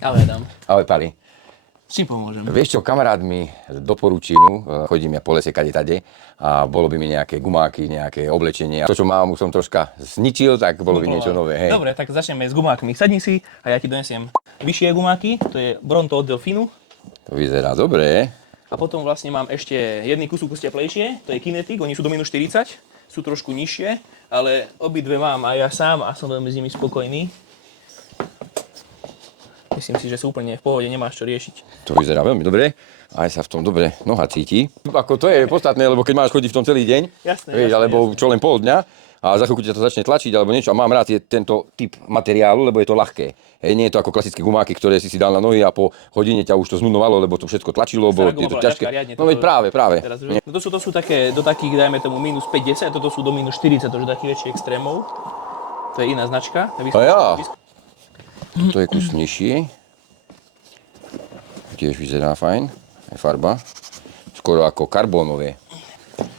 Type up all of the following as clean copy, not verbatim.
Ale dám. Ahoj, Pali. Si pomôžem. Vieš čo, kamarát mi doporučil, chodím ja po lese kade tade a bolo by mi nejaké gumáky, nejaké oblečenie. To, čo mám, už som troška zničil, tak bolo by niečo nové, hej. Dobre, tak začneme s gumákmi. Sadni si a ja ti donesiem vyššie gumáky, to je Bronto od Delfínu. To vyzerá dobre. A potom vlastne mám ešte jedný kus teplejšie, to je Kinetic, oni sú do minus 40, sú trošku nižšie, ale obidve mám aj ja sám a som veľmi s nimi spokojný. Myslím si, že sú úplne v pohode, nemáš čo riešiť. To vyzerá veľmi dobre, aj sa v tom dobre noha cíti. Ako to je podstatné, lebo keď máš chodiť v tom celý deň, Jasné, vieš, jasné, alebo jasné. čo len pol dňa a za chvíľku ťa to začne tlačiť alebo niečo. A mám rád tento typ materiálu, lebo je to ľahké. Nie je to ako klasické gumáky, ktoré si dal na nohy a po hodine ťa už to znudovalo, lebo to všetko tlačilo, bolo je to ťažké. No veď práve. No to sú také, do takých, dajme tomu, minus 50, toto sú do minus 40, to už takých väčších extrémov. To je iná značka. A ja. Toto je kus nižší. Tiež vyzerá fajn, aj farba. Skoro ako karbónové.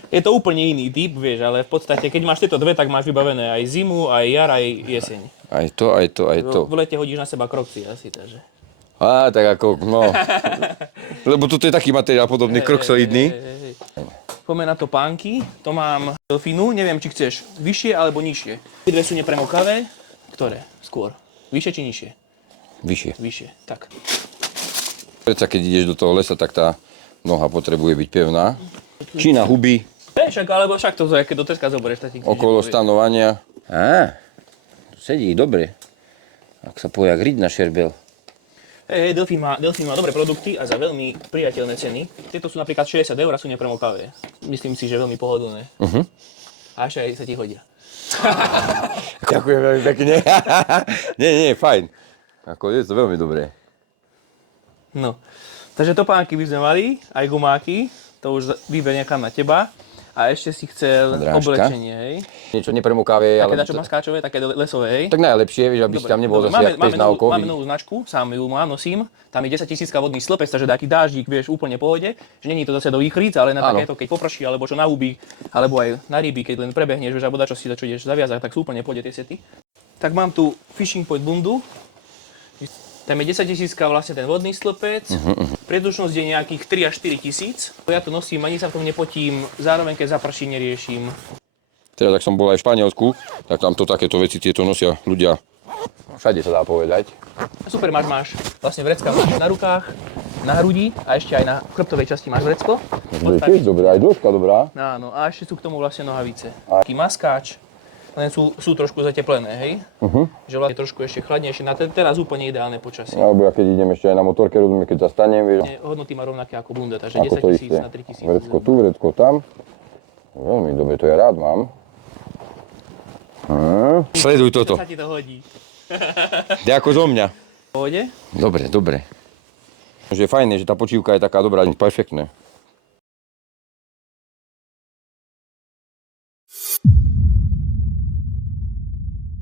Je to úplne iný typ, vieš, ale v podstate, keď máš tieto dve, tak máš vybavené aj zimu, aj jar, aj jeseň. Aj to. V lete hodíš na seba Crocsy asi, takže. Á, tak ako, no. Lebo toto je taký materiál podobný, kroksoidný. Poďme na to pánky, to mám Delfínu, neviem, či chceš vyššie alebo nižšie. Dve sú nepremokavé, ktoré? Skôr. Vyššie či nižšie? Vyššie. Vyššie, tak. Predsa keď ideš do toho lesa, tak tá noha potrebuje byť pevná. Či na huby, Však to, keď do Teska zoberieš, tak ti okolo stanovania. Á, sedí dobre. Ak sa povie, jak riť na šerbel. Delfín má dobré produkty a za veľmi priateľné ceny. Tieto sú napríklad 60 € a sú nepremokavé. Myslím si, že veľmi pohodlné. A ešte aj sa ti hodia. Ďakujem veľmi pekne. Nie, fajn. Ako je to veľmi dobré. No, takže topánky by sme mali, aj gumáky, to už vyber niekam na teba. A ešte si chcel Drážka. Oblečenie, hej. Niečo nepremokavé, Také ale... dačo maskáčové, také lesové, hej. Tak najlepšie, vieš, aby si tam nebol zase jak pes na oko. Máme novú značku, sám ju mám, nosím. Tam je 10 000 vodný slpec, takže taký dáždík, vieš, úplne v pohode. Že není to zase do výchric, ale na takéto, keď poprší, alebo čo na huby, alebo aj na ryby, keď len prebehneš, vieš, alebo dačo si dačo ideš zaviazať, tak sú úplne v pohode tie sety. Tak mám tu Fishing Point bundu. Tam je 10 000 vlastne ten vodný slpec. Predĺžnosť je nejakých 3 až 4 tisíc. Ja to nosím, ani sa v tom nepotím, zároveň keď zaprší neriešim. Teraz, ak som bol aj v Španielsku, tak tam to takéto veci tieto nosia ľudia. Všade sa dá povedať. Super, máš vlastne vrecka máš na rukách, na hrudi a ešte aj na chrbtovej časti máš vrecko. To je tiež dobré, aj dĺžka dobrá. Áno, a ešte sú k tomu vlastne nohavice. Taký maskáč, len sú trošku zateplené, hej? Že vlastne trošku ešte chladnejšie, na teraz úplne ideálne počasie. Alebo ja keď idem ešte aj na motorke, robíme, keď zastanem, vieš. Hodnoty má rovnaké ako bunda, takže Ako 10 000 na 3 000. Vrecko tu, vrecko tam. Veľmi dobre, to ja rád mám. Sleduj toto. Sa ti to hodí. Ďako zo mňa. V pohode? Dobre. Že je fajné, že tá počívka je taká dobrá, perfektné.